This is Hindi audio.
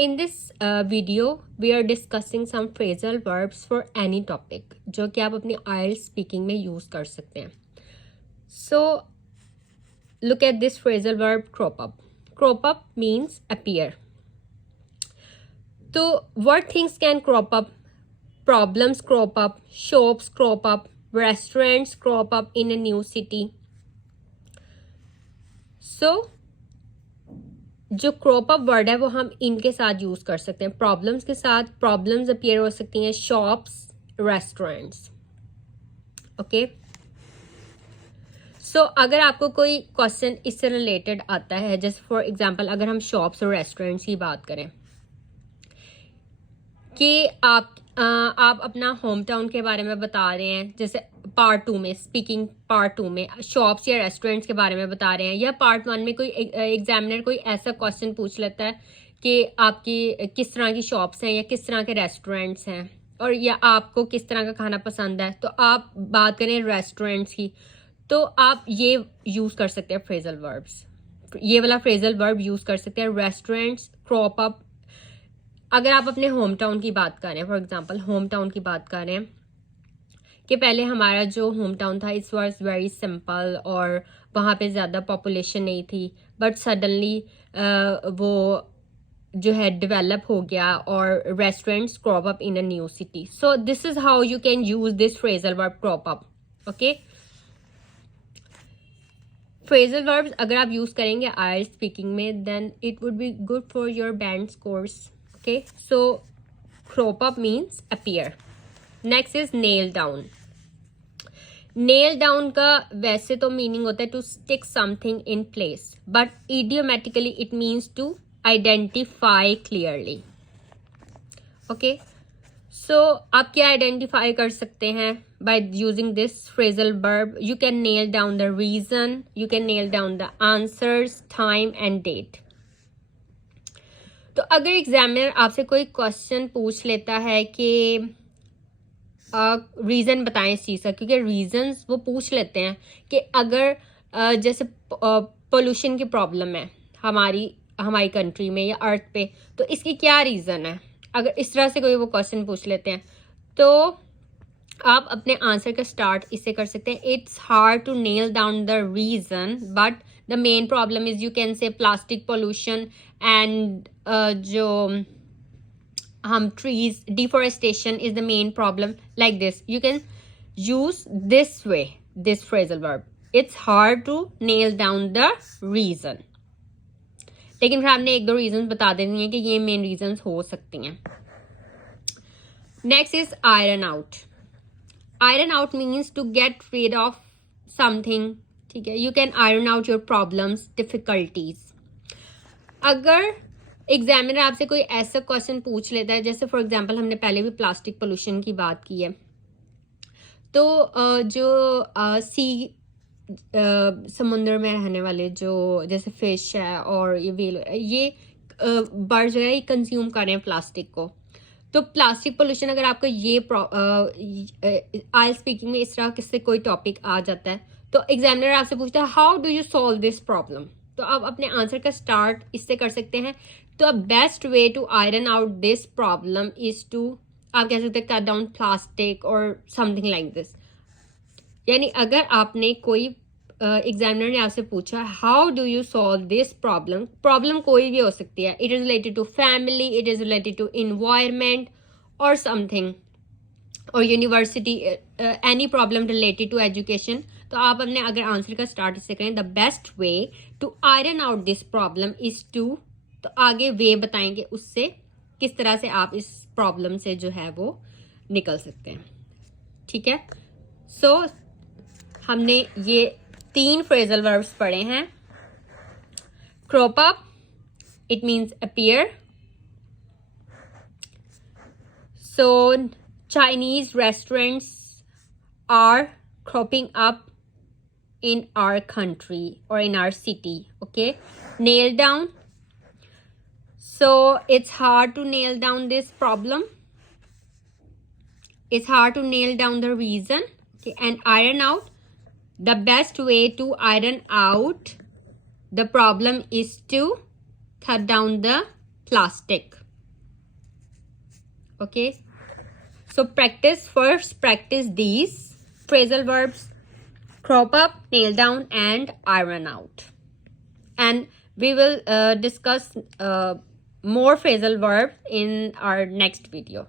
In this video, we are discussing some phrasal verbs for any topic जो कि आप अपनी IELTS speaking में use कर सकते हैं. So, look at this phrasal verb crop up. Crop up means appear. So, what things can crop up? Problems crop up, shops crop up, restaurants crop up in a new city. So, जो क्रॉप अप वर्ड है वो हम इनके साथ यूज कर सकते हैं. प्रॉब्लम्स के साथ प्रॉब्लम्स अपीयर हो सकती हैं, शॉप्स, रेस्टोरेंट्स. ओके, सो अगर आपको कोई क्वेश्चन इससे रिलेटेड आता है, जैसे फॉर एग्जांपल अगर हम शॉप्स और रेस्टोरेंट्स की बात करें कि आप अपना होम टाउन के बारे में बता रहे हैं, जैसे पार्ट 2 में स्पीकिंग पार्ट 2 में शॉप्स या रेस्टोरेंट्स के बारे में बता रहे हैं, या पार्ट 1 में कोई एग्जामिनर कोई ऐसा क्वेश्चन पूछ लेता है कि आपकी किस तरह की शॉप्स हैं या किस तरह के रेस्टोरेंट्स हैं, और या आपको किस तरह का खाना पसंद है, तो आप बात करें रेस्टोरेंट्स की, तो आप ये यूज़ कर सकते हैं फ्रेजल वर्ब्स. ये वाला फ्रेजल वर्ब यूज़ कर सकते हैं, रेस्टोरेंट्स, क्रॉप अप. अगर आप अपने होम टाउन की बात करें, फॉर एग्जांपल होम टाउन की बात करें कि पहले हमारा जो होम टाउन था इट्स वाज वेरी सिंपल और वहाँ पे ज़्यादा पॉपुलेशन नहीं थी, बट सडनली वो जो है डेवलप हो गया और restaurants crop up in a new city. So this is how you can use this phrasal verb crop up. Okay, phrasal verbs अगर आप यूज करेंगे IELTS स्पीकिंग में, then it would be good for your band scores. Okay, so crop up means appear. Next is nail down. Nail down का वैसे तो मीनिंग होता है to stick something in place, but idiomatically it means to identify clearly. Okay, so आप क्या identify कर सकते हैं by using this phrasal verb? You can nail down the reason, you can nail down the answers, time and date. तो अगर एग्जामिनर आपसे कोई क्वेश्चन पूछ लेता है कि रीज़न बताएं इस चीज़ का, क्योंकि रीजंस वो पूछ लेते हैं कि अगर जैसे पोल्यूशन की प्रॉब्लम है हमारी कंट्री में या अर्थ पे, तो इसकी क्या रीज़न है. अगर इस तरह से कोई वो क्वेश्चन पूछ लेते हैं तो आप अपने आंसर का स्टार्ट इससे कर सकते हैं. It's hard to nail down the reason, but the main problem is you can say plastic pollution and जो हम trees deforestation is the main problem. Like this you can use this way this phrasal verb. It's hard to nail down the reason, लेकिन फिर आपने एक दो रीजन बता देनी है कि ये मेन रीजन हो सकती हैं. Next is iron out. Iron out means to get rid of something. ठीक है, you can iron out your problems, difficulties. अगर एग्जामिनर आपसे कोई ऐसा क्वेश्चन पूछ लेता है, जैसे फॉर एग्जांपल हमने पहले भी प्लास्टिक पोल्यूशन की बात की है, तो जो समुद्र में रहने वाले जो जैसे फिश है और ये व्हेल, ये बर्ड जो है ये कंज्यूम कर रहे हैं प्लास्टिक को. तो प्लास्टिक पोल्यूशन अगर आपको ये IELTS स्पीकिंग में इस तरह किससे कोई टॉपिक आ जाता है, तो एग्जामिनर आपसे पूछता है how do you solve this problem, तो आप अपने आंसर का स्टार्ट इससे कर सकते हैं. तो best way to iron out this problem is to, आप कह सकते हैं कट डाउन प्लास्टिक और समथिंग लाइक दिस. यानी अगर आपने कोई एग्जामिनर ने आपसे पूछा how do you solve this problem कोई भी हो सकती है. It is related to family, it is related to environment और समथिंग, और university, any problem related to education. तो आप अपने अगर आंसर का स्टार्ट इससे करें, the best way to iron out this problem is to, तो आगे वे बताएंगे उससे किस तरह से आप इस प्रॉब्लम से जो है वो निकल सकते हैं. ठीक है, सो हमने ये 3 फ्रेजल वर्ब्स पढ़े हैं. Crop up, it means appear. So Chinese restaurants are cropping up in our country or in our city. Okay, nail down. So it's hard to nail down this problem. It's hard to nail down the reason. Okay, and iron out. The best way to iron out the problem is to cut down the plastic. Okay, so first practice these phrasal verbs: crop up, nail down, and iron out. And we will discuss more phrasal verbs in our next video.